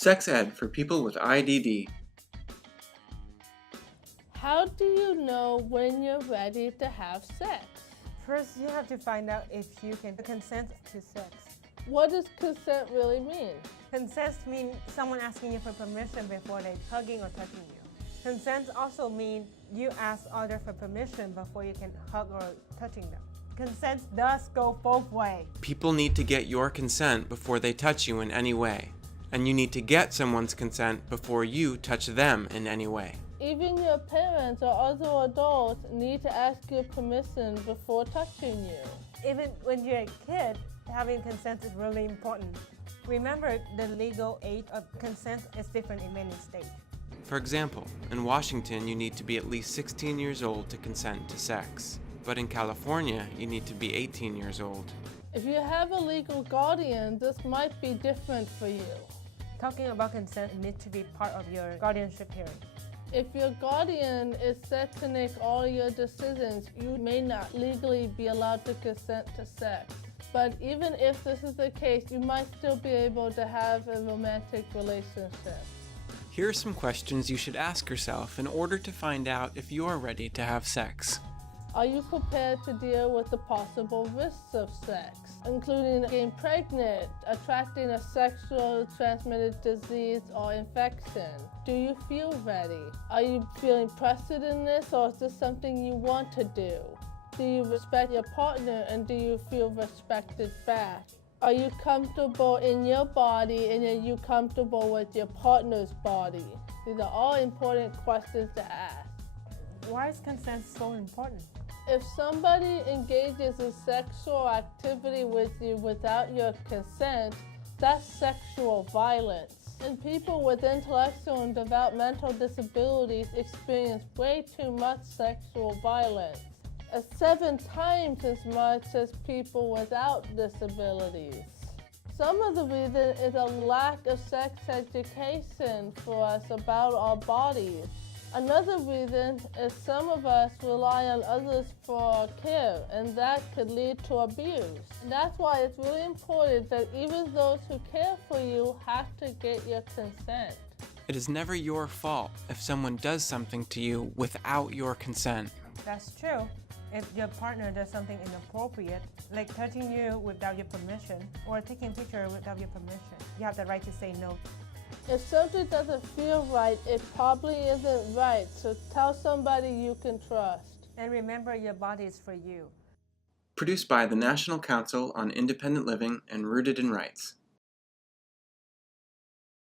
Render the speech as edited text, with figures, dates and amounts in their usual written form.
Sex ed for people with IDD. How do you know when you're ready to have sex? First, you have to find out if you can consent to sex. What does consent really mean? Consent means someone asking you for permission before they hugging or touching you. Consent also means you ask others for permission before you can hug or touching them. Consent does go both ways. People need to get your consent before they touch you in any way. And you need to get someone's consent before you touch them in any way. Even your parents or other adults need to ask your permission before touching you. Even when you're a kid, having consent is really important. Remember, the legal age of consent is different in many states. For example, in Washington, you need to be at least 16 years old to consent to sex. But in California, you need to be 18 years old. If you have a legal guardian, this might be different for you. Talking about consent needs to be part of your guardianship hearing. If your guardian is set to make all your decisions, you may not legally be allowed to consent to sex. But even if this is the case, you might still be able to have a romantic relationship. Here are some questions you should ask yourself in order to find out if you're ready to have sex. Are you prepared to deal with the possible risks of sex, including getting pregnant, attracting a sexually transmitted disease or infection? Do you feel ready? Are you feeling pressured in this, or is this something you want to do? Do you respect your partner, and do you feel respected back? Are you comfortable in your body, and are you comfortable with your partner's body? These are all important questions to ask. Why is consent so important? If somebody engages in sexual activity with you without your consent, that's sexual violence. And people with intellectual and developmental disabilities experience way too much sexual violence. It's 7 times as much as people without disabilities. Some of the reason is a lack of sex education for us about our bodies. Another reason is some of us rely on others for care, and that could lead to abuse. And that's why it's really important that even those who care for you have to get your consent. It is never your fault if someone does something to you without your consent. That's true. If your partner does something inappropriate, like touching you without your permission or taking a picture without your permission, you have the right to say no. If something doesn't feel right, it probably isn't right, so tell somebody you can trust. And remember, your body is for you. Produced by the National Council on Independent Living and Rooted in Rights.